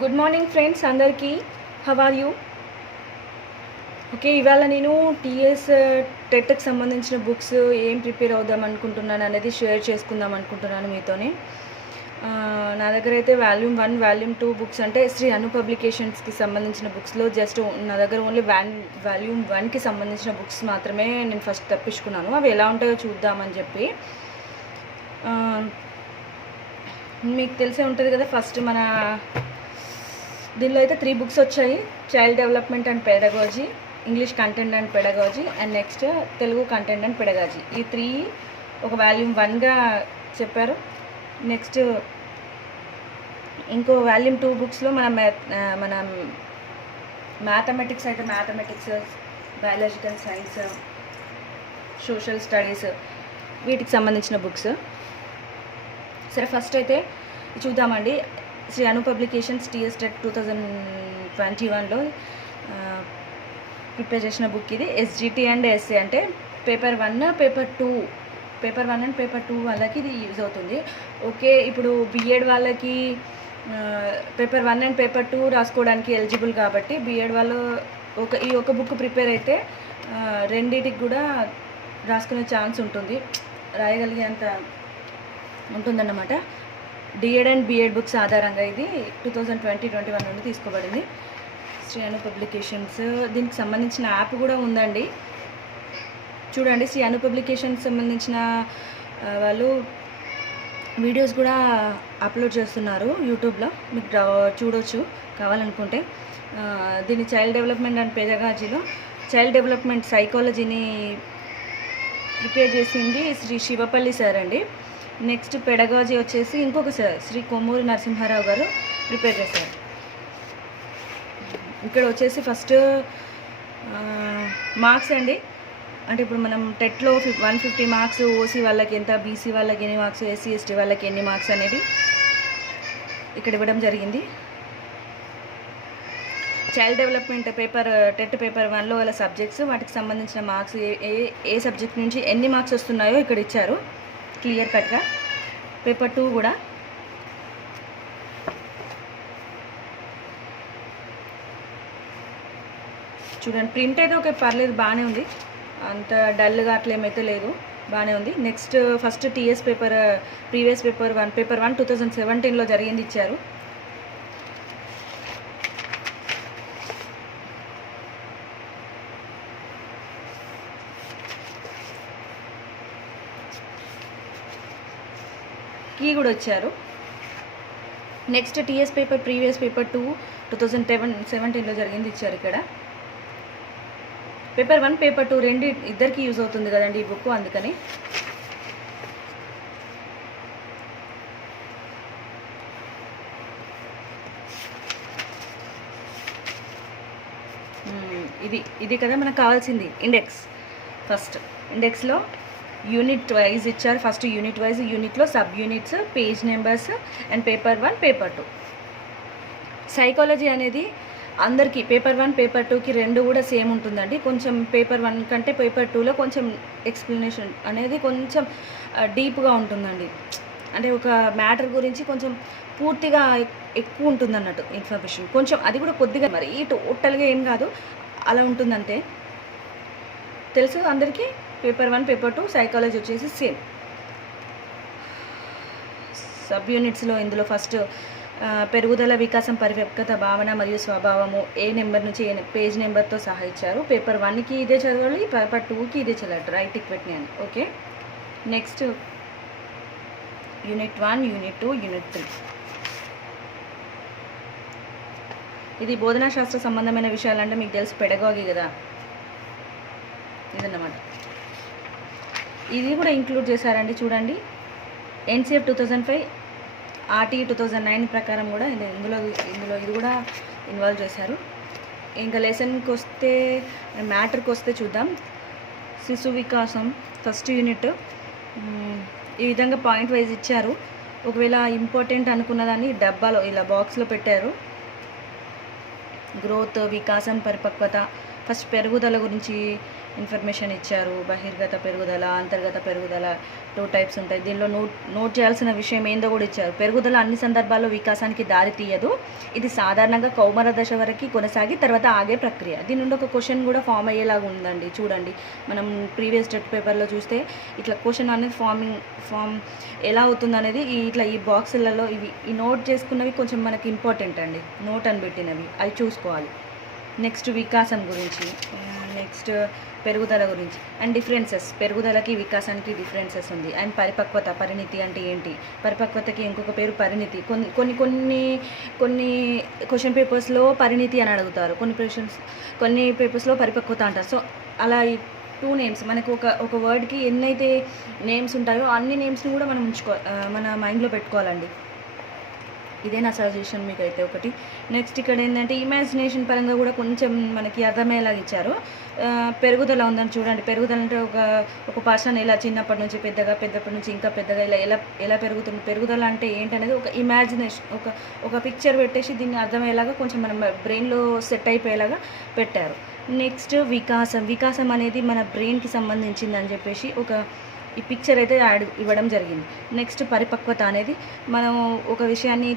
Good morning friends అందరికీ. How are you? Okay, ఇవాళ నేను టీఎస్ టెట్కి సంబంధించిన బుక్స్ ఏం ప్రిపేర్ అవుదాం అనుకుంటున్నాను అనేది షేర్ చేసుకుందాం అనుకుంటున్నాను మీతోనే. నా దగ్గర అయితే వాల్యూమ్ 1 వాల్యూమ్ 2 బుక్స్ అంటే శ్రీ అను పబ్లికేషన్స్కి సంబంధించిన బుక్స్లో జస్ట్ నా దగ్గర ఓన్లీ వాల్యూమ్ 1కి సంబంధించిన బుక్స్ మాత్రమే నేను ఫస్ట్ తప్పించుకున్నాను. అవి ఎలా ఉంటాయో చూద్దామని చెప్పి. మీకు తెలిసే ఉంటుంది కదా, ఫస్ట్ మన దీనిలో అయితే 3 బుక్స్ వచ్చాయి. Child development and pedagogy, English content and pedagogy, and next Telugu content and pedagogy. ఈ 3 ఒక వాల్యూమ్ 1గా చెప్పారు. నెక్స్ట్ ఇంకో వాల్యూమ్ 2 బుక్స్లో మన మ్యాథమెటిక్స్ అయితే mathematics, biological science, social studies వీటికి సంబంధించిన బుక్స్. సరే, ఫస్ట్ అయితే చూద్దామండి. శ్రీ అను పబ్లికేషన్స్ టీఎస్ టెట్ 2021లో ప్రిపేర్ చేసిన బుక్ ఇది. ఎస్జిటి అండ్ ఎస్ఏ అంటే పేపర్ 1 పేపర్ 2 అండ్ పేపర్ 2 వాళ్ళకి ఇది యూజ్ అవుతుంది. ఓకే, ఇప్పుడు బిఎడ్ వాళ్ళకి పేపర్ 1 అండ్ పేపర్ 2 రాసుకోవడానికి ఎలిజిబుల్ కాబట్టి బిఎడ్ వాళ్ళు ఈ ఒక బుక్ ప్రిపేర్ అయితే రెండింటికి కూడా రాసుకునే ఛాన్స్ ఉంటుంది, రాయగలిగేంత ఉంటుందన్నమాట. డిఎడ్ అండ్ బిఎడ్ బుక్స్ ఆధారంగా ఇది 2020-21 నుండి తీసుకోబడింది శ్రీ అను పబ్లికేషన్స్. దీనికి సంబంధించిన యాప్ కూడా ఉందండి, చూడండి. శ్రీ అను పబ్లికేషన్స్ సంబంధించిన వాళ్ళు వీడియోస్ కూడా అప్లోడ్ చేస్తున్నారు యూట్యూబ్లో, మీకు చూడవచ్చు కావాలనుకుంటే. దీని చైల్డ్ డెవలప్మెంట్ అండ్ పెడగాజీలో చైల్డ్ డెవలప్మెంట్ సైకాలజీని ప్రిపేర్ చేసింది శ్రీ శివపల్లి సార్ అండి. నెక్స్ట్ పెడగాజీ వచ్చేసి ఇంకొక సార్ శ్రీ కొమ్మూరి నరసింహారావు గారు ప్రిపేర్ చేశారు. ఇక్కడ వచ్చేసి ఫస్ట్ మార్క్స్ అండి. అంటే ఇప్పుడు మనం టెట్లో 150 మార్క్స్, ఓసీ వాళ్ళకి ఎంత, బీసీ వాళ్ళకి ఎన్ని మార్క్స్, ఎస్సీ ఎస్టీ వాళ్ళకి ఎన్ని మార్క్స్ అనేది ఇక్కడ ఇవ్వడం జరిగింది. చైల్డ్ డెవలప్మెంట్ టెట్ పేపర్ 1లో వాళ్ళ సబ్జెక్ట్స్, వాటికి సంబంధించిన మార్క్స్ ఏ సబ్జెక్ట్ నుంచి ఎన్ని మార్క్స్ వస్తున్నాయో ఇక్కడ ఇచ్చారు క్లియర్ కట్గా. పేపర్ 2 కూడా చూడండి. ప్రింట్ అయితే ఓకే, పర్లేదు, బాగానే ఉంది, అంత డల్గా అట్లా ఏమైతే లేదు, బాగానే ఉంది. Next first TS previous paper 1 2017లో జరిగింది ఇచ్చారు. కీ కూడా వచ్చారు. నెక్స్ట్ టీఎస్ ప్రీవియస్ పేపర్ 2 2017లో జరిగింది ఇచ్చారు ఇక్కడ. పేపర్ 1 పేపర్ 2 ఇద్దరికి యూజ్ అవుతుంది కదండి ఈ బుక్, అందుకని. ఇది కదా మనకు కావాల్సింది ఇండెక్స్. ఫస్ట్ ఇండెక్స్లో యూనిట్ వైజ్ ఇచ్చారు. ఫస్ట్ యూనిట్ వైజ్, యూనిట్లో sub units, page numbers and paper 1 paper 2. Psychology అనేది అందరికీ పేపర్ 1 పేపర్ 2కి 2 కూడా సేమ్ ఉంటుందండి. కొంచెం పేపర్ 1 కంటే పేపర్ 2లో కొంచెం ఎక్స్ప్లెనేషన్ అనేది కొంచెం డీప్గా ఉంటుందండి. అంటే ఒక మ్యాటర్ గురించి కొంచెం పూర్తిగా ఎక్కువ ఉంటుంది అన్నట్టు ఇన్ఫర్మేషన్, కొంచెం అది కూడా కొద్దిగా, మరి టోటల్గా ఏం కాదు, అలా ఉంటుందంటే. తెలుసు అందరికీ పేపర్ 1 పేపర్ 2 సైకాలజీ వచ్చేసి సేమ్. సబ్ యూనిట్స్లో ఇందులో ఫస్ట్ పెరుగుదల, వికాసం, పరిపక్వత, భావన మరియు స్వభావము ఏ నెంబర్ నుంచి ఏ పేజ్ నెంబర్తో సహా ఇచ్చారు. పేపర్ 1కి ఇదే చదవాలి, పేపర్ 2కి ఇదే చదవాలి, రైట్ టిక్ పెట్టినాను. Okay, next unit 1, unit 2, unit 3. ఇది బోధనా శాస్త్ర సంబంధమైన విషయాలంటే మీకు తెలుసు పెడగాజీ కదా, ఇదన్నమాట. ఇది కూడా ఇంక్లూడ్ చేశారండి, చూడండి. ఎన్సిఎఫ్ 2005, ఆర్టీ 2009 ప్రకారం కూడా ఇందులో ఇది కూడా ఇన్వాల్వ్ చేశారు. ఇంకా లెసన్కి వస్తే, మ్యాటర్కి వస్తే చూద్దాం. శిశు వికాసం ఫస్ట్ యూనిట్ ఈ విధంగా పాయింట్ వైజ్ ఇచ్చారు. ఒకవేళ ఇంపార్టెంట్ అనుకున్న దాన్ని డబ్బాలో ఇలా బాక్స్లో పెట్టారు. గ్రోత్, వికాసం, పరిపక్వత ఫస్ట్ పెరుగుదల గురించి ఇన్ఫర్మేషన్ ఇచ్చారు. బహిర్గత పెరుగుదల, అంతర్గత పెరుగుదల 2 టైప్స్ ఉంటాయి. దీనిలో నోట్ చేయాల్సిన విషయం ఏందో కూడా ఇచ్చారు. పెరుగుదల అన్ని సందర్భాల్లో వికాసానికి దారి తీయదు. ఇది సాధారణంగా కౌమార దశ వరకు కొనసాగి తర్వాత ఆగే ప్రక్రియ. దీని నుండి ఒక క్వశ్చన్ కూడా ఫామ్ అయ్యేలాగా ఉందండి. చూడండి, మనం ప్రీవియస్ టెట్ పేపర్లో చూస్తే ఇట్లా క్వశ్చన్ అనేది ఫామ్ ఎలా అవుతుంది అనేది ఇట్లా ఈ బాక్సులలో ఈ నోట్ చేసుకున్నవి కొంచెం మనకి ఇంపార్టెంట్ అండి. నోట్ అని పెట్టినవి అవి చూసుకోవాలి. నెక్స్ట్ వికాసం గురించి, నెక్స్ట్ పెరుగుదల గురించి అండ్ డిఫరెన్సెస్. పెరుగుదలకి వికాసానికి డిఫరెన్సెస్ ఉంది. అండ్ పరిపక్వత, పరిణితి అంటే ఏంటి? పరిపక్వతకి ఇంకొక పేరు పరిణితి. కొన్ని క్వశ్చన్ పేపర్స్లో పరిణితి అని అడుగుతారు, కొన్ని పేపర్స్లో పరిపక్వత అంటారు. సో అలా 2 నేమ్స్ మనకు ఒక వర్డ్కి ఎన్నైతే నేమ్స్ ఉంటాయో అన్ని నేమ్స్ని కూడా మనం మన మైండ్లో పెట్టుకోవాలండి. ఇదే నా సజెషన్ మీకు అయితే ఒకటి. నెక్స్ట్ ఇక్కడ ఏంటంటే ఇమాజినేషన్ పరంగా కూడా కొంచెం మనకి అర్థమయ్యేలాగా ఇచ్చారు. పెరుగుదల ఉందని చూడండి. పెరుగుదల అంటే ఒక పర్సన్ ఎలా చిన్నప్పటి నుంచి పెద్దప్పటి నుంచి ఇంకా పెద్దగా ఎలా పెరుగుతుంది. పెరుగుదల అంటే ఏంటనేది ఒక ఇమాజినేషన్, ఒక పిక్చర్ పెట్టేసి దీన్ని అర్థమయ్యేలాగా కొంచెం మనం బ్రెయిన్లో సెట్ అయిపోయేలాగా పెట్టారు. నెక్స్ట్ వికాసం అనేది మన బ్రెయిన్కి సంబంధించింది అని చెప్పేసి ఈ పిక్చర్ అయితే ఇవ్వడం జరిగింది. నెక్స్ట్ పరిపక్వత అనేది మనం ఒక విషయాన్ని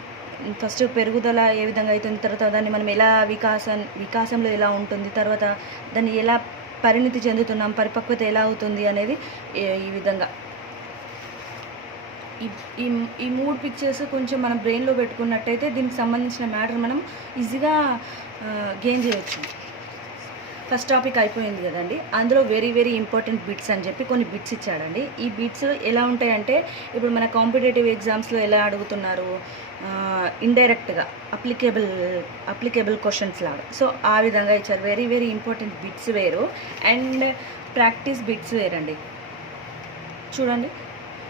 ఫస్ట్ పెరుగుదల ఏ విధంగా అవుతుంది, తర్వాత దాన్ని మనం ఎలా వికాసంలో ఎలా ఉంటుంది, తర్వాత దాన్ని ఎలా పరిణితి చెందుతున్నాం, పరిపక్వత ఎలా అవుతుంది అనేది ఈ విధంగా ఈ 3 పిక్చర్స్ కొంచెం మనం బ్రెయిన్లో పెట్టుకున్నట్టయితే దీనికి సంబంధించిన మ్యాటర్ మనం ఈజీగా గెయిన్ చేయొచ్చు. ఫస్ట్ టాపిక్ అయిపోయింది కదండి. అందులో వెరీ వెరీ ఇంపార్టెంట్ బిట్స్ అని చెప్పి కొన్ని బిట్స్ ఇచ్చాడండి. ఈ బిట్స్ ఎలా ఉంటాయంటే ఇప్పుడు మన కాంపిటేటివ్ ఎగ్జామ్స్లో ఎలా అడుగుతున్నారు, ఇండైరెక్ట్గా అప్లికేబుల్ క్వశ్చన్స్ లాగా. సో ఆ విధంగా ఇచ్చారు. వెరీ వెరీ ఇంపార్టెంట్ బిట్స్ వేరు అండ్ ప్రాక్టీస్ బిట్స్ వేరండి. చూడండి,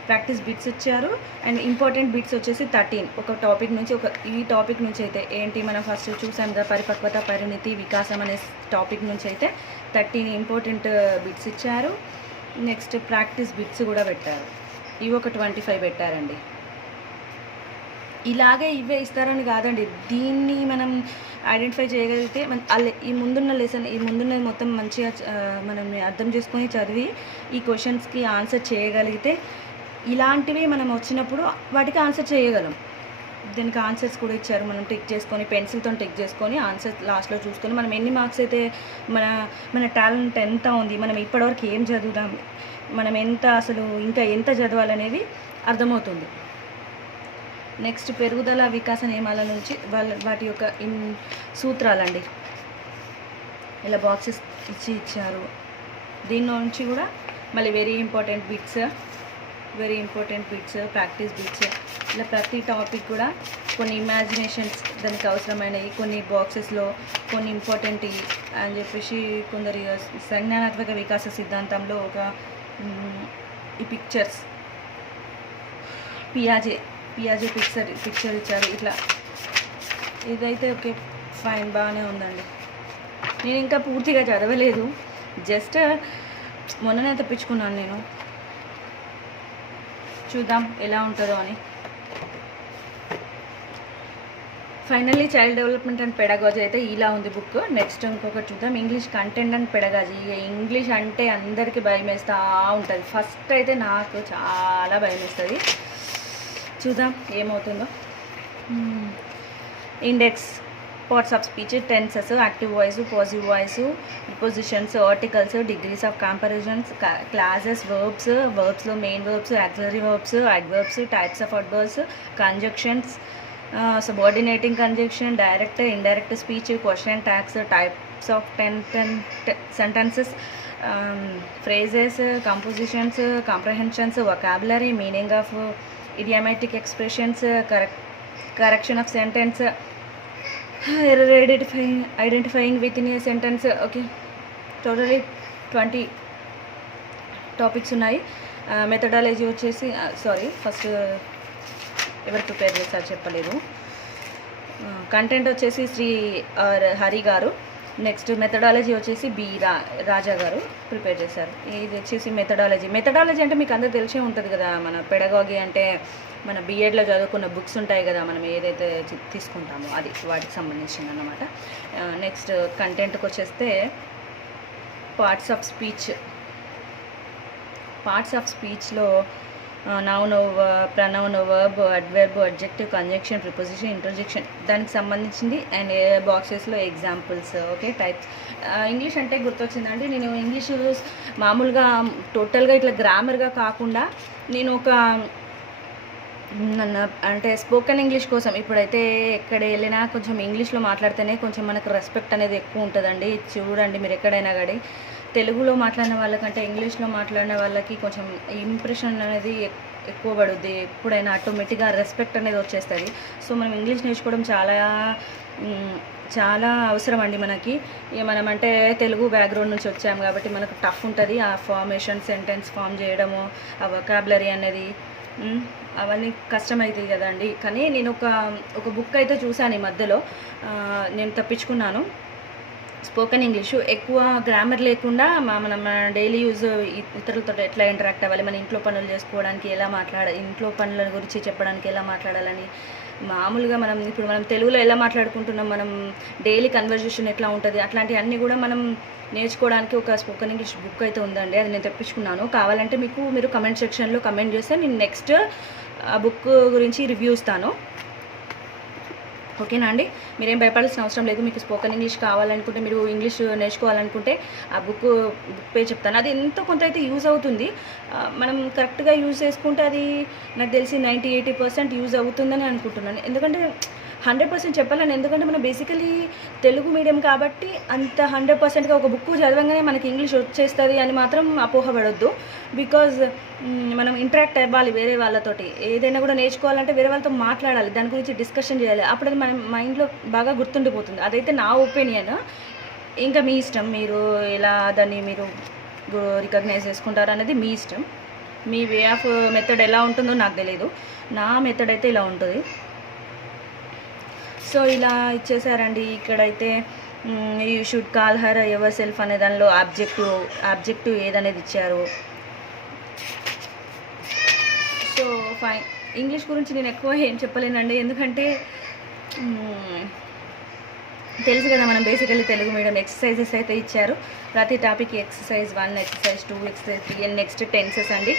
ప్రాక్టీస్ బిట్స్ ఇచ్చారు అండ్ ఇంపార్టెంట్ బిట్స్ వచ్చేసి 13. ఒక టాపిక్ నుంచి ఈ టాపిక్ నుంచి అయితే ఏంటి మనం ఫస్ట్ చూసాం కదా, పరిపక్వత, పరిణితి, వికాసం అనే టాపిక్ నుంచి అయితే 13 ఇంపార్టెంట్ బిట్స్ ఇచ్చారు. నెక్స్ట్ ప్రాక్టీస్ బిట్స్ కూడా పెట్టారు. ఇవి ఒక 25 పెట్టారండి. ఇలాగే ఇవే ఇస్తారని కాదండి, దీన్ని మనం ఐడెంటిఫై చేయగలిగితే ఈ ముందున్నది మొత్తం మంచిగా మనం అర్థం చేసుకొని చదివి ఈ క్వశ్చన్స్కి ఆన్సర్ చేయగలిగితే ఇలాంటివి మనం వచ్చినప్పుడు వాటికి ఆన్సర్ చేయగలం. దీనికి ఆన్సర్స్ కూడా ఇచ్చారు. మనం టిక్ చేసుకొని పెన్సిల్తో టిక్ చేసుకొని ఆన్సర్ లాస్ట్లో చూసుకొని మనం ఎన్ని మార్క్స్ అయితే మన టాలెంట్ ఎంత ఉంది, మనం ఇప్పటివరకు ఏం చదువుదాం, మనం ఇంకా ఎంత చదవాలనేది అర్థమవుతుంది. నెక్స్ట్ పెరుగుదల వికాస నియమాల నుంచి వాటి యొక్క సూత్రాలండి. ఇలా బాక్సెస్ ఇచ్చారు. దీని నుంచి కూడా మళ్ళీ very important bits, practice bits, ఇలా ప్రతి టాపిక్ కూడా కొన్ని ఇమాజినేషన్స్ దానికి అవసరమైనవి, కొన్ని బాక్సెస్లో కొన్ని ఇంపార్టెంట్ అని చెప్పేసి కొందరు సంజ్ఞానాత్మక వికాస సిద్ధాంతంలో ఈ పిక్చర్స్ పియాజే పిక్చర్ ఇచ్చారు. ఇట్లా ఇదైతే ఓకే, ఫైన్, బాగానే ఉందండి. నేను ఇంకా పూర్తిగా చదవలేదు, జస్ట్ మొన్ననే తెప్పించుకున్నాను నేను. చూద్దాం ఎలా ఉంటుందో అని. Finally child development and pedagogy అయితే ఇలా ఉంది బుక్. నెక్స్ట్ ఇంకొకటి చూద్దాం, English content and pedagogy. English అంటే అందరికీ భయం వేస్తూ ఉంటుంది. ఫస్ట్ అయితే నాకు చాలా భయం వేస్తుంది. చూద్దాం ఏమవుతుందో. Index, parts of speech, tenses, active voice, positive voice, prepositions, articles, degrees of comparisons, classes, వర్బ్స్లో main verbs, auxiliary verbs, adverbs, types of adverbs, conjunctions, subordinating conjunction, direct, indirect speech, question tags, types of sentences, phrases, compositions, comprehensions, vocabulary, meaning of idiomatic expressions, correction of sentence, error identifying within a sentence. Okay, totally 20 topics ఉన్నాయి. Methodology వచ్చేసి first ఎవరు prepare చేస్తారు చెప్పలేదు. Content వచ్చేసి శ్రీ హరి గారు. Next methodology వచ్చేసి రాజా గారు prepare చేశారు. ఇది వచ్చేసి మెథడాలజీ అంటే మీకు అందరూ తెలిసే ఉంటుంది కదా. మన పెడగాగి అంటే మన బీఎడ్లో చదువుకున్న బుక్స్ ఉంటాయి కదా, మనం ఏదైతే తీసుకుంటామో అది వాటికి సంబంధించింది అన్నమాట. నెక్స్ట్ కంటెంట్కి వచ్చేస్తే పార్ట్స్ ఆఫ్ స్పీచ్లో noun, pronoun, verb, adverb, adjective, conjunction, preposition, interjection దానికి సంబంధించింది. అండ్ బాక్సెస్లో ఎగ్జాంపుల్స్. Okay, types. ఇంగ్లీష్ అంటే గుర్తొచ్చిందండి, నేను ఇంగ్లీష్ మామూలుగా టోటల్గా ఇట్లా గ్రామర్గా కాకుండా నేను ఒక అంటే స్పోకెన్ ఇంగ్లీష్ కోసం ఇప్పుడైతే ఎక్కడ వెళ్ళినా కొంచెం ఇంగ్లీష్లో మాట్లాడితేనే కొంచెం మనకు రెస్పెక్ట్ అనేది ఎక్కువ ఉంటుందండి. చూడండి మీరు ఎక్కడైనా కానీ తెలుగులో మాట్లాడిన వాళ్ళకంటే ఇంగ్లీష్లో మాట్లాడిన వాళ్ళకి కొంచెం ఇంప్రెషన్ అనేది ఎక్కువ పడుద్ది. ఎప్పుడైనా ఆటోమేటిక్గా రెస్పెక్ట్ అనేది వచ్చేస్తుంది. సో మనం ఇంగ్లీష్ నేర్చుకోవడం చాలా అవసరం అండి మనకి. మనం అంటే తెలుగు బ్యాక్గ్రౌండ్ నుంచి వచ్చాము కాబట్టి మనకు టఫ్ ఉంటుంది ఆ ఫార్మేషన్, సెంటెన్స్ ఫామ్ చేయడము, ఆ వొకాబులరీ అనేది అవన్నీ కష్టమవుతాయి కదండి. కానీ నేను ఒక బుక్ అయితే చూశాను ఈ మధ్యలో, నేను తప్పించుకున్నాను. స్పోకెన్ ఇంగ్లీషు ఎక్కువ గ్రామర్ లేకుండా మనం డైలీ యూజ్ ఇతరులతో ఎట్లా ఇంటరాక్ట్ అవ్వాలి, మన ఇంట్లో పనులు చేసుకోవడానికి ఎలా ఇంట్లో పనుల గురించి చెప్పడానికి ఎలా మాట్లాడాలని, మామూలుగా ఇప్పుడు మనం తెలుగులో ఎలా మాట్లాడుకుంటున్నాం, మనం డైలీ కన్వర్జేషన్ ఎట్లా ఉంటుంది, అట్లాంటివన్నీ కూడా మనం నేర్చుకోవడానికి ఒక స్పోకెన్ ఇంగ్లీష్ బుక్ అయితే ఉందండి. అది నేను తెప్పించుకున్నాను. కావాలంటే మీరు కమెంట్ సెక్షన్లో కమెంట్ చేస్తే నేను నెక్స్ట్ ఆ బుక్ గురించి రివ్యూ ఇస్తాను. ఓకేనా అండి, మీరేం భయపడాల్సిన అవసరం లేదు. మీకు స్పోకెన్ ఇంగ్లీష్ కావాలనుకుంటే, మీరు ఇంగ్లీష్ నేర్చుకోవాలనుకుంటే ఆ బుక్ పే చెప్తాను. అది ఎంతో కొంత అయితే యూజ్ అవుతుంది. మనం కరెక్ట్గా యూజ్ చేసుకుంటే అది నాకు తెలిసి 90-80% యూజ్ అవుతుందని అనుకుంటున్నాను. ఎందుకంటే 100% చెప్పాలని, ఎందుకంటే మనం బేసికలీ తెలుగు మీడియం కాబట్టి అంత 100%గా ఒక బుక్ చదవగానే మనకి ఇంగ్లీష్ వచ్చేస్తుంది అని మాత్రం అపోహపడొద్దు. బికాజ్ మనం ఇంటరాక్ట్ అవ్వాలి వేరే వాళ్ళతోటి. ఏదైనా కూడా నేర్చుకోవాలంటే వేరే వాళ్ళతో మాట్లాడాలి, దాని గురించి డిస్కషన్ చేయాలి. అప్పుడు అది మన మైండ్లో బాగా గుర్తుండిపోతుంది. అదైతే నా ఒపీనియన్. ఇంకా మీ ఇష్టం, మీరు ఎలా దాన్ని మీరు రికగ్నైజ్ చేసుకుంటారు అనేది మీ ఇష్టం. మీ వే ఆఫ్ మెథడ్ ఎలా ఉంటుందో నాకు తెలియదు. నా మెథడ్ అయితే ఇలా ఉంటుంది. సో ఇలా ఇచ్చేసారండి. ఇక్కడైతే you should call her your self అనే దానిలో ఆబ్జెక్టివ్ ఏదనేది ఇచ్చారు. So fine. ఇంగ్లీష్ గురించి నేను ఎక్కువ ఏం చెప్పలేనండి, ఎందుకంటే తెలుసు కదా మనం బేసికలీ తెలుగు మీడియం. ఎక్సర్సైజెస్ అయితే ఇచ్చారు. ప్రతి topic exercise 1, exercise 2, exercise 3 and next tenses అండి.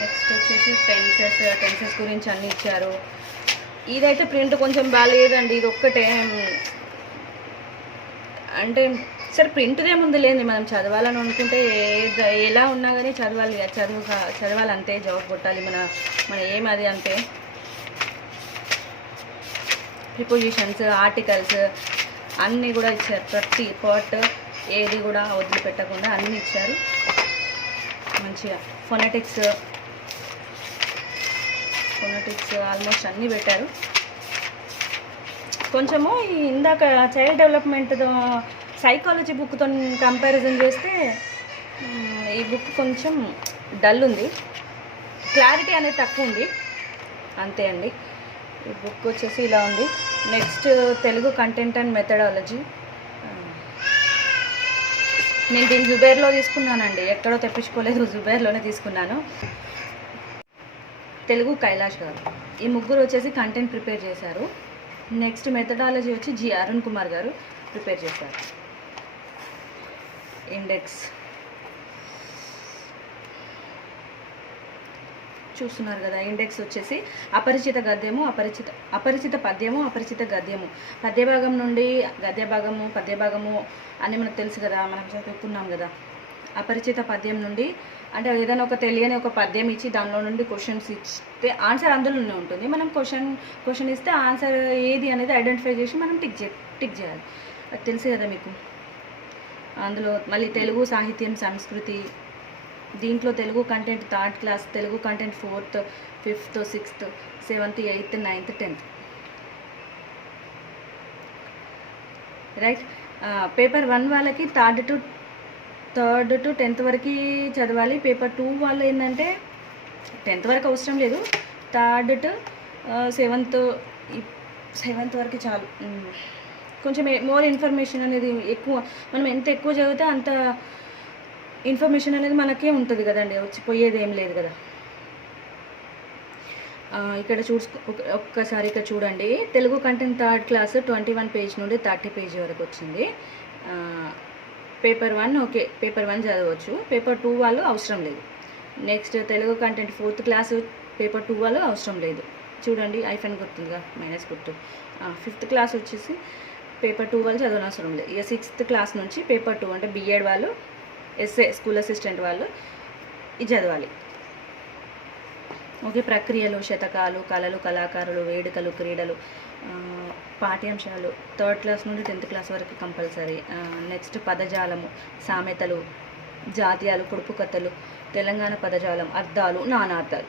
నెక్స్ట్ వచ్చేసి టెన్సెస్ గురించి అన్నీ ఇచ్చారు. ఇదైతే ప్రింట్ కొంచెం బాగాలేదండి. ఇది ఒక్కటే అంటే సరే ప్రింట్దే ముందు లేని మనం చదవాలని అనుకుంటే ఎలా ఉన్నా కానీ చదవాలంతే, జాబ్ కొట్టాలి. మన ఏం అది అంటే ప్రిపోజిషన్స్, ఆర్టికల్స్ అన్నీ కూడా ఇచ్చారు. ప్రతి పార్ట్ ఏది కూడా వదిలిపెట్టకుండా అన్నీ ఇచ్చారు మంచిగా. ఫొనెటిక్స్ ఆల్మోస్ట్ అన్నీ పెట్టారు. కొంచెము ఇందాక చైల్డ్ డెవలప్మెంట్ సైకాలజీ బుక్తో కంపారిజన్ చేస్తే ఈ బుక్ కొంచెం డల్ ఉంది, క్లారిటీ అనేది తక్కువ ఉంది, అంతే అండి. ఈ బుక్ వచ్చేసి ఇలా ఉంది. Next Telugu content and methodology. నేను దీన్ని జుబేర్లో తీసుకున్నానండి, ఎక్కడో తెప్పించుకోలేదు, జుబేర్లోనే తీసుకున్నాను. తెలుగు కైలాష్ గారు. ఈ ముగ్గురు వచ్చేసి కంటెంట్ ప్రిపేర్ చేశారు. నెక్స్ట్ మెథడాలజీ వచ్చి జి అరుణ్ కుమార్ గారు ప్రిపేర్ చేశారు. ఇండెక్స్ చూస్తున్నారు కదా. ఇండెక్స్ వచ్చేసి అపరిచిత గద్యము, అపరిచిత పద్యము, అపరిచిత గద్యము, పద్యభాగం నుండి గద్యభాగము, పద్యభాగము అని మనకు తెలుసు కదా, మనం చదువుకున్నాం కదా. అపరిచిత పద్యం నుండి అంటే ఏదైనా ఒక తెలియని ఒక పద్యం ఇచ్చి దానిలో నుండి క్వశ్చన్స్ ఇస్తే ఆన్సర్ అందులోనే ఉంటుంది. మనం క్వశ్చన్ ఇస్తే ఆన్సర్ ఏది అనేది ఐడెంటిఫై చేసి మనం టిక్ చేయాలి. అది తెలుసు కదా మీకు. అందులో మళ్ళీ తెలుగు సాహిత్యం, సంస్కృతి, దీంట్లో Telugu content 3rd class, Telugu content 4th, 5th, 6th, 7th, 8th, 9th, 10th. Right. Paper 1 వాళ్ళకి 3rd to 10th వరకు చదవాలి. పేపర్ 2 వాళ్ళు ఏంటంటే 10th వరకు అవసరం లేదు, 3rd to 7th వరకు చాలు. కొంచెం మోర్ ఇన్ఫర్మేషన్ అనేది ఎక్కువ, మనం ఎంత ఎక్కువ చదివితే అంత ఇన్ఫర్మేషన్ అనేది మనకే ఉంటుంది కదండి, వచ్చిపోయేది ఏం లేదు కదా. ఇక్కడ ఒక్కసారి ఇక్కడ చూడండి. Telugu content third class 21 page నుండి 30 పేజ్ వరకు వచ్చింది. పేపర్ 1 ఓకే, పేపర్ 1 చదవచ్చు. పేపర్ 2 వాళ్ళు అవసరం లేదు. Next Telugu content 4th class paper 2 వాళ్ళు అవసరం లేదు. చూడండి ఐఫన్ గుర్తుందిగా, మైనస్ గుర్తు. 5th క్లాస్ వచ్చేసి పేపర్ 2 వాళ్ళు చదవనవసరం లేదు. ఇక 6th క్లాస్ నుంచి పేపర్ 2 అంటే బిఎడ్ వాళ్ళు, ఎస్ఏ స్కూల్ అసిస్టెంట్ వాళ్ళు ఇది చదవాలి. ఓకే, ప్రక్రియలు, శతకాలు, కళలు, కళాకారులు, వేడుకలు, క్రీడలు, పాఠ్యాంశాలు 3rd క్లాస్ నుండి 10th క్లాస్ వరకు కంపల్సరీ. నెక్స్ట్ పదజాలము, సామెతలు, జాతీయాలు, పొడుపు కథలు, తెలంగాణ పదజాలం, అర్థాలు, నానార్థాలు,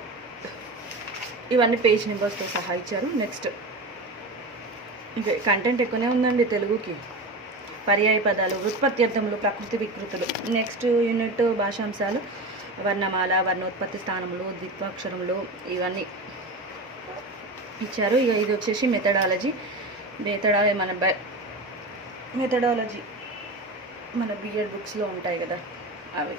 ఇవన్నీ పేజ్ నెంబర్స్తో సహా ఇచ్చారు. నెక్స్ట్ ఇంకా కంటెంట్ ఎక్కువనే ఉందండి తెలుగుకి. పర్యాయ పదాలు, వృత్పత్యర్థములు, ప్రకృతి వికృతులు. నెక్స్ట్ యూనిట్ భాషాంశాలు, వర్ణమాల, వర్ణోత్పత్తి స్థానములు, ద్విత్వాక్షరములు, ఇవన్నీ ఇచ్చారు. ఇక ఇది వచ్చేసి మెథడాలజీ మెథడాలజీ మన బిఎడ్ బుక్స్లో ఉంటాయి కదా అవి.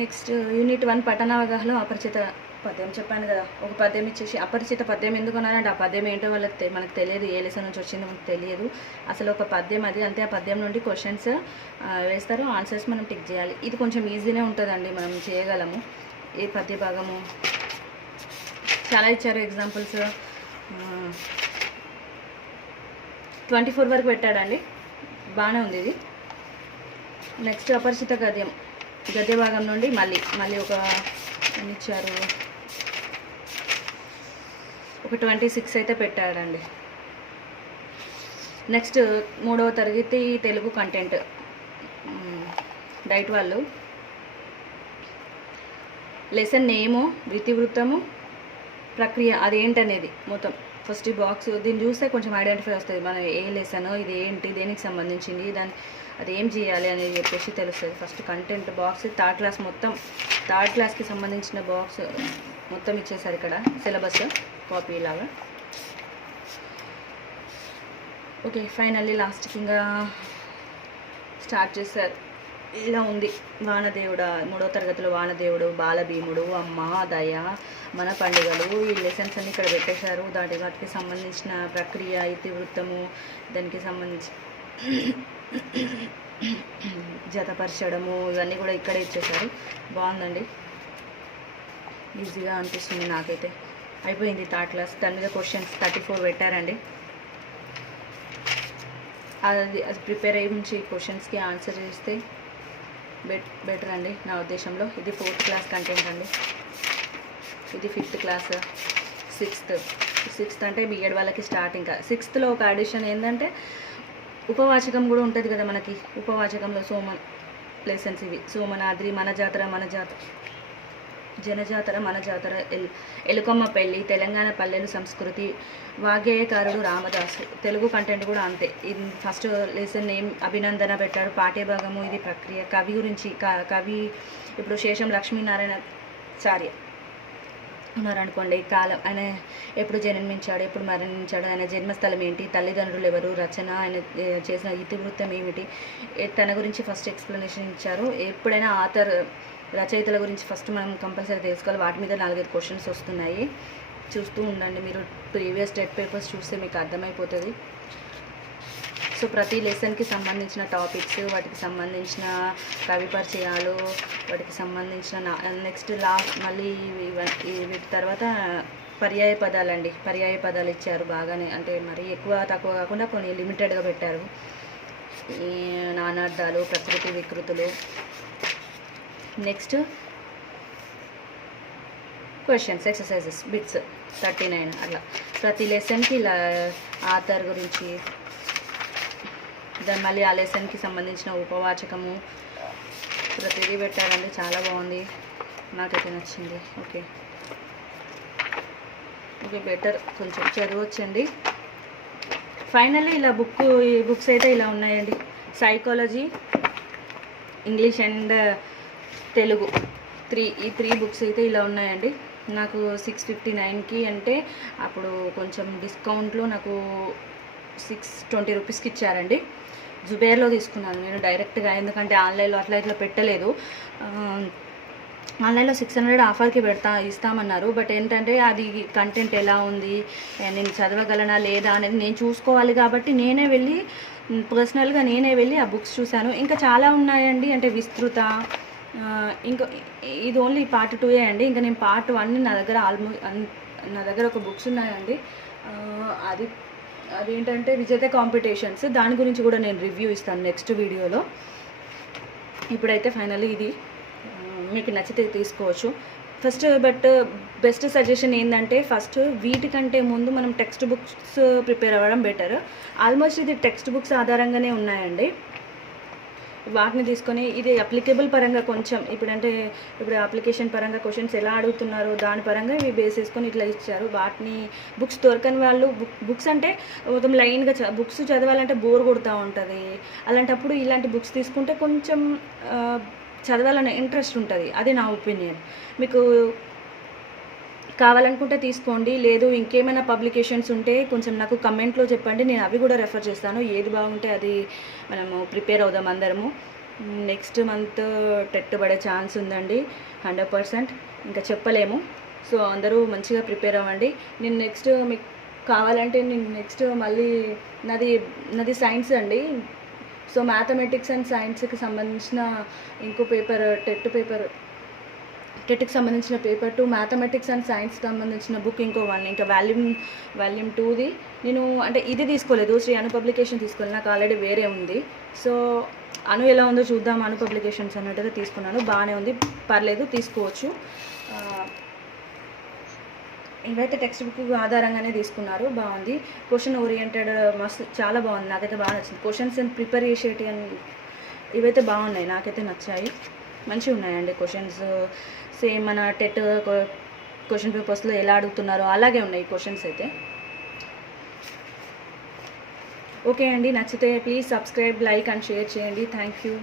నెక్స్ట్ యూనిట్ 1 పఠనావగాహనలో అపరిచిత పద్యం చెప్పాను కదా, ఒక పద్యం ఇచ్చేసి అపరిచిత పద్యం ఎందుకు అన్నారంటే ఆ పద్యం ఏంటో మనకు తెలియదు, ఏ లెసన్ నుంచి వచ్చిందో మనకు తెలియదు. అసలు ఒక పద్యం అది అంతే. ఆ పద్యం నుండి క్వశ్చన్స్ వేస్తారు, ఆన్సర్స్ మనం టిక్ చేయాలి. ఇది కొంచెం ఈజీనే ఉంటుందండి, మనం చేయగలము. ఏ పద్య భాగము చాలా ఇచ్చారు ఎగ్జాంపుల్స్. 24 వరకు పెట్టాడండి, బాగానే ఉంది ఇది. నెక్స్ట్ అపరిచిత గద్య భాగం నుండి మళ్ళీ ఒక ఇచ్చారు, ఒక 26 అయితే పెట్టాడండి. నెక్స్ట్ 3వ తరగతి తెలుగు కంటెంట్ డైట్ వాళ్ళు లెసన్ నేము, ఇతివృత్తము, ప్రక్రియ అదేంటనేది మొత్తం ఫస్ట్ బాక్స్ దీన్ని చూస్తే కొంచెం ఐడెంటిఫై వస్తుంది, మన ఏ లెసన్, ఇది ఏంటి, దేనికి సంబంధించింది, అది ఏం చేయాలి అనేది చెప్పేసి తెలుస్తుంది. First content box 3rd class మొత్తం 3rd క్లాస్కి సంబంధించిన బాక్స్ మొత్తం ఇచ్చేసారు ఇక్కడ, సిలబస్ కాపీ లాగా. ఓకే, ఫైనల్లీ లాస్ట్కి ఇంకా స్టార్ట్ చేశారు. ఇలా ఉంది వానదేవుడు, 3వ తరగతిలో వానదేవుడు, బాలభీముడు, అమ్మ, దయ, మన పండుగలు, ఈ లెసన్స్ అన్ని ఇక్కడ పెట్టేశారు. వాటికి సంబంధించిన ప్రక్రియ, ఇతివృత్తము, దానికి సంబంధించి జతపరచడము, ఇవన్నీ కూడా ఇక్కడే ఇచ్చేసారు. బాగుందండి, ఈజీగా అనిపిస్తుంది నాకైతే. అయిపోయింది 3rd క్లాస్. దాని మీద క్వశ్చన్స్ 34 పెట్టారండి. అది ప్రిపేర్ అయ్యి నుంచి క్వశ్చన్స్కి ఆన్సర్ చేస్తే బెటర్ అండి నా ఉద్దేశంలో. ఇది 4th క్లాస్ కంటెంట్ అండి. ఇది 5th క్లాస్. 6th అంటే బిఎడ్ వాళ్ళకి స్టార్ట్. ఇంకా 6thలో ఒక అడిషన్ ఏంటంటే ఉపవాచకం కూడా ఉంటుంది కదా మనకి. ఉపవాచకంలో లెసన్స్ ఇవి సోమనాద్రి, మన జాతర, జనజాతర, మన జాతర, ఎలుకమ్మ పెళ్ళి, తెలంగాణ పల్లెలు సంస్కృతి, వాగ్గేయకారుడు రామదాసు. తెలుగు కంటెంట్ కూడా అంతే. ఇది ఫస్ట్ లెసన్ నేమ్ అభినందన పెట్టారు. పాఠ్యభాగము ఇది ప్రక్రియ. కవి గురించి కవి ఇప్పుడు శేషం లక్ష్మీనారాయణాచార్య ఉన్నారనుకోండి, కాలం ఆయన ఎప్పుడు జన్మించాడు, ఎప్పుడు మరణించాడు, ఆయన జన్మస్థలం ఏంటి, తల్లిదండ్రులు ఎవరు, రచన, ఆయన చేసిన ఇతివృత్తం ఏమిటి, తన గురించి ఫస్ట్ ఎక్స్ప్లెనేషన్ ఇచ్చారు. ఎప్పుడైనా రచయితల గురించి ఫస్ట్ మనం కంపల్సరీ తెలుసుకోవాలి. వాటి మీద 4-5 క్వశ్చన్స్ వస్తున్నాయి, చూస్తూ ఉండండి. మీరు ప్రీవియస్ టెట్ పేపర్స్ చూస్తే మీకు అర్థమైపోతుంది. సో ప్రతి లెసన్కి సంబంధించిన టాపిక్స్, వాటికి సంబంధించిన కవి పరిచయాలు, వాటికి సంబంధించిన నెక్స్ట్ మళ్ళీ వీటి తర్వాత పర్యాయ పదాలండి. పర్యాయ పదాలు ఇచ్చారు బాగానే, అంటే మరీ ఎక్కువ తక్కువ కాకుండా కొన్ని లిమిటెడ్గా పెట్టారు. నానార్థాలు, ప్రకృతి వికృతులు. నెక్స్ట్ క్వశ్చన్స్, ఎక్సర్సైజెస్, బిట్స్ 39 అట్లా ప్రతి లెసన్కి ఇలా ఆథర్ గురించి, దాని మళ్ళీ ఆ లెసన్కి సంబంధించిన ఉపవాచకము ప్రతిదీ పెట్టారండి. చాలా బాగుంది, నాకైతే నచ్చింది. ఓకే బెటర్, కొంచెం చదవచ్చండి. ఫైనల్లీ ఇలా ఈ బుక్స్ అయితే ఇలా ఉన్నాయండి. సైకాలజీ, ఇంగ్లీష్ అండ్ తెలుగు ఈ 3 బుక్స్ అయితే ఇలా ఉన్నాయండి. నాకు 659కి అంటే అప్పుడు కొంచెం డిస్కౌంట్లో నాకు 620 రూపీస్కి ఇచ్చారండి. జుబేర్లో తీసుకున్నాను నేను డైరెక్ట్గా, ఎందుకంటే ఆన్లైన్లో అట్లా ఇట్లా పెట్టలేదు. ఆన్లైన్లో 600 ఆఫర్కి ఇస్తామన్నారు. బట్ ఏంటంటే అది కంటెంట్ ఎలా ఉంది, నేను చదవగలనా లేదా అనేది నేను చూసుకోవాలి. కాబట్టి పర్సనల్గా నేనే వెళ్ళి ఆ బుక్స్ చూశాను. ఇంకా చాలా ఉన్నాయండి, అంటే విస్తృత, ఇంకా ఇది ఓన్లీ పార్ట్ 2 అండి. ఇంకా నేను పార్ట్ 1 నా దగ్గర ఒక బుక్స్ ఉన్నాయండి. అదేంటంటే విజేత కాంపిటీషన్స్, దాని గురించి కూడా నేను రివ్యూ ఇస్తాను నెక్స్ట్ వీడియోలో. ఇప్పుడైతే ఫైనల్లీ ఇది మీకు నచ్చితే తీసుకోవచ్చు. బెస్ట్ సజెషన్ ఏంటంటే, ఫస్ట్ వీటికంటే ముందు మనం టెక్స్ట్ బుక్స్ ప్రిపేర్ అవ్వడం బెటర్. ఆల్మోస్ట్ ఇది టెక్స్ట్ బుక్స్ ఆధారంగానే ఉన్నాయండి. వాటిని తీసుకొని ఇది అప్లికేబుల్ పరంగా కొంచెం ఇప్పుడు అప్లికేషన్ పరంగా క్వశ్చన్స్ ఎలా అడుగుతున్నారో దాని పరంగా ఇవి బేస్ చేసుకొని ఇట్లా ఇచ్చారు. వాటిని బుక్స్ దొరకని వాళ్ళు బుక్స్ అంటే మొత్తం లైన్గా బుక్స్ చదవాలంటే బోర్ కొడుతూ ఉంటుంది. అలాంటప్పుడు ఇలాంటి బుక్స్ తీసుకుంటే కొంచెం చదవాలనే ఇంట్రెస్ట్ ఉంటుంది. అది నా ఒపీనియన్. మీకు కావాలనుకుంటే తీసుకోండి, లేదు ఇంకేమైనా పబ్లికేషన్స్ ఉంటే కొంచెం నాకు కమెంట్లో చెప్పండి, నేను అవి కూడా రెఫర్ చేస్తాను. ఏది బాగుంటే అది మనము ప్రిపేర్ అవుదాం అందరము. నెక్స్ట్ మంత్ టెట్ పడే ఛాన్స్ ఉందండి 100%, ఇంకా చెప్పలేము. సో అందరూ మంచిగా ప్రిపేర్ అవ్వండి. నేను నెక్స్ట్ మీకు కావాలంటే మళ్ళీ నాది సైన్స్ అండి. సో మ్యాథమెటిక్స్ అండ్ సైన్స్కి సంబంధించిన ఇంకో పేపర్ టెట్కి సంబంధించిన పేపర్ 2, మ్యాథమెటిక్స్ అండ్ సైన్స్కి సంబంధించిన బుక్ ఇంకో 1, ఇంకా వాల్యూమ్ 2ది నేను అంటే ఇది తీసుకోలేదు, శ్రీ అను పబ్లికేషన్ తీసుకోలేదు, నాకు ఆల్రెడీ వేరే ఉంది. సో అను ఎలా ఉందో చూద్దాం, అను పబ్లికేషన్స్ అన్నట్టుగా తీసుకున్నాను. బాగానే ఉంది, పర్లేదు, తీసుకోవచ్చు. ఇవైతే టెక్స్ట్ బుక్ ఆధారంగానే తీసుకున్నారు, బాగుంది. క్వశ్చన్ ఓరియంటెడ్ మస్తు చాలా బాగుంది, నాకైతే బాగా నచ్చింది. క్వశ్చన్స్ ప్రిపేర్ చేసేటి అని ఇవైతే బాగున్నాయి, నాకైతే నచ్చాయి, మంచిగా ఉన్నాయండి. క్వశ్చన్స్ సేమ్ మన టెట్ క్వశ్చన్ పేపర్స్లో ఎలా అడుగుతున్నారో అలాగే ఉన్నాయి క్వశ్చన్స్ అయితే. ఓకే అండి, నచ్చితే please subscribe, like and share చేయండి. Thank you.